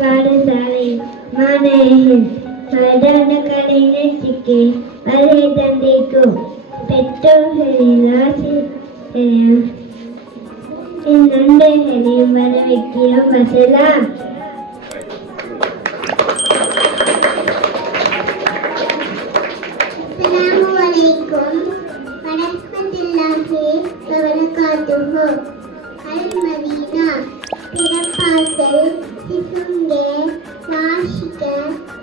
பாடசாலை மாணவர்கள் சாதாரண கலைஞர்க்கு வரை தந்தைக்கும் பெற்றோர்களின் ஆசிரியரையும் நண்பர்களையும் வரவேற்கிறோம். வசலாம். Assalamualaikum warahmatullahi wabarakatuh. Al-Madinah பிறப்பாசல் சிசுங்கே வாஷிக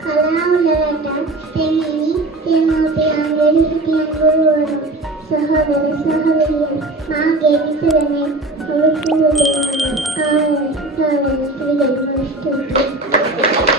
கலாவுலரட்ட தென்னினி தென்னோபியாங்கல் ஹிட்டியங்குருவரும் சகோதர சகோதரியர் மாගේ විතරනේ අවසුලේ ආය සාරේ පිළිගන්න ස්තුතියි.